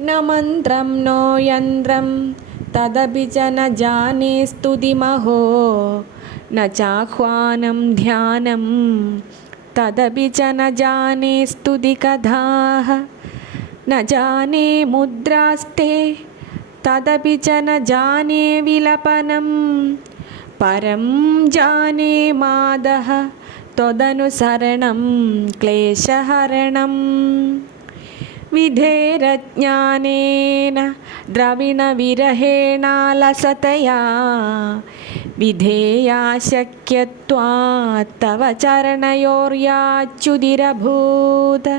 न मन्त्रं नो यन्त्रं तदपि च न जाने स्तुतिमहो न चाह्वानं ध्यानं तदपि च न जाने स्तुतिकथाः न जाने मुद्रास्ते तदपि च न जाने विलपनं परं जाने मादः त्वदनुसरणं क्लेशहरणम् विधेरज्ञानेन द्रविणविरहेणालसतया विधेया शक्यत्वात् तव चरणयोर्याच्युतिरभूत्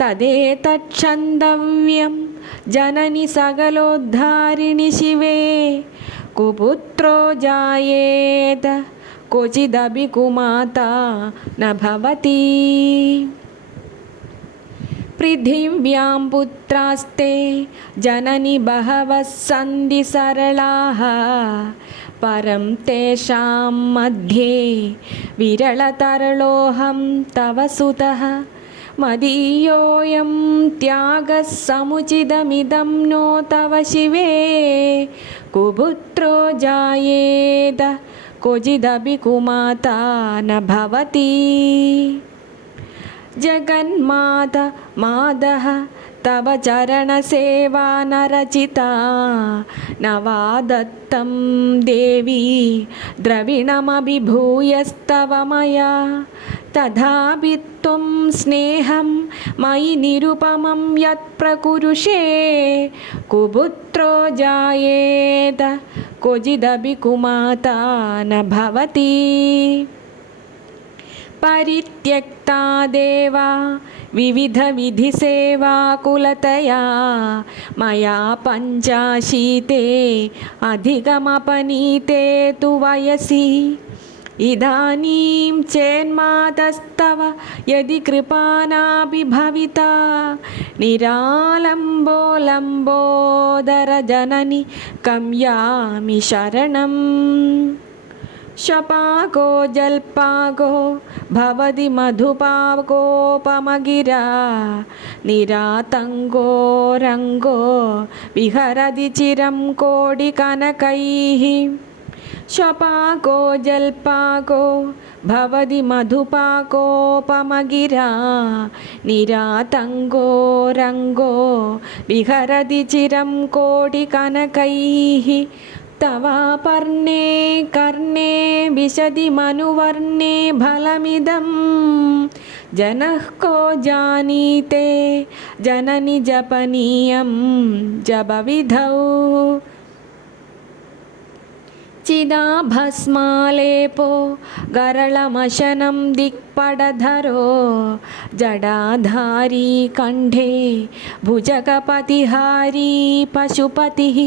तदेतच्छन्दव्यं जननि सकलोद्धारिणि शिवे कुपुत्रो जायेत क्वचिदपि कुमाता न भवति पृथिव्यां पुत्रास्ते जननि बहवः सन्ति सरलाः परं तेषां मध्ये विरलतरलोऽहं तव सुतः मदीयोऽयं त्यागः समुचितमिदं नो तव शिवे कुपुत्रो जायेत क्वचिदपि कुमाता न भवति जगन्माता मादः तव चरणसेवा न रचिता न वा दत्तं देवी द्रविणमभिभूयस्तव मया तथापि त्वं स्नेहं मयि निरुपमं यत् प्रकुरुषे कुपुत्रो जायेत क्वचिदपि कुमाता न भवति परित्यक्ता देवा विविधविधिसेवाकुलतया मया पञ्चाशीते अधिकमपनीते तु वयसि इदानीं चेन्मातस्तव यदि कृपानापि भविता निरालम्बो लम्बोदरजननि कं यामि शरणम् शपाको जल्पाको भवति मधुपाकोपमगिरा निरातङ्गो रङ्गो विहरति चिरं कोटिकनकैः शपाको जल्पाको भवति मधुपाकोपमगिरा निरातङ्गो रङ्गो विहरति चिरं कोटिकनकैः तवापर्णे कर्णे विशदि मनुवर्णे फलमिदं जनः को जानीते जननि जपनीयं जपविधौ चिदाभस्मालेपो गरलमशनं दिक्पडधरो जडाधारी कण्ठे भुजगपतिहारी पशुपतिः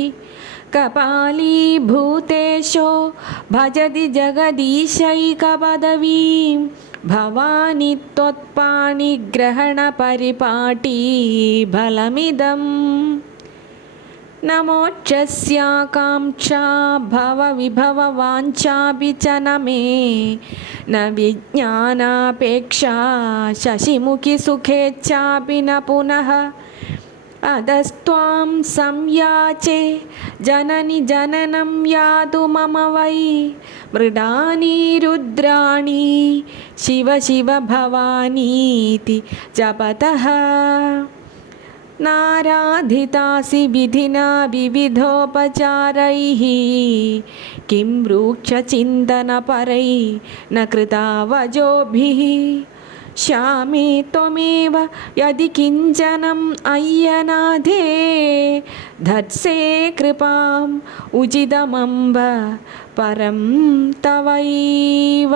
कपालीभूतेशो भजति जगदीशैकपदवीं भवानि त्वत्पाणिग्रहणपरिपाटी फलमिदम् न मोक्षस्याकाङ्क्षा भवविभववाञ्छापि च न मे न विज्ञानापेक्षा शशिमुखि सुखेच्छापि न पुनः अधस्त्वां संयाचे जननि जननं यातु मम वै मृडानि रुद्राणि शिव शिव भवानीति जपतः नाराधितासि विधिना विविधोपचारैः किं रूक्षचिन्तनपरै न कृतावजोभिः श्यामे त्वमेव यदि किञ्चनम् अय्यनाथे धत्से कृपाम् उचितमम्ब परं तवैव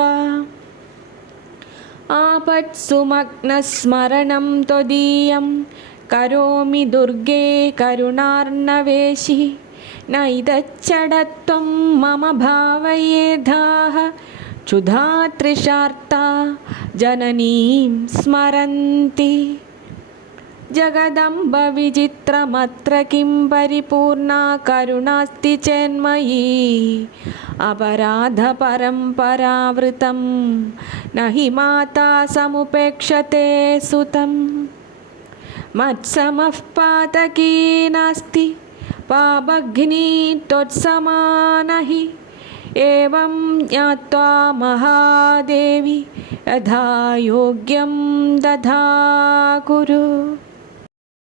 आपत्सुमग्नस्मरणं त्वदीयं करोमि दुर्गे करुणार्णवेशि नैदच्चडत्वं मम भावयेधाः क्षुधातृषार्ता जननीं स्मरन्ति जगदम्ब विचित्रमत्र किं परिपूर्णा करुणास्ति चेन्मयी अपराधपरम्परावृतं न हि माता समुपेक्षते सुतम् मत्समः पातकी नास्ति पापघ्नी त्वत्समानहि एवं ज्ञात्वा महादेवी यथा योग्यं तथा कुरु।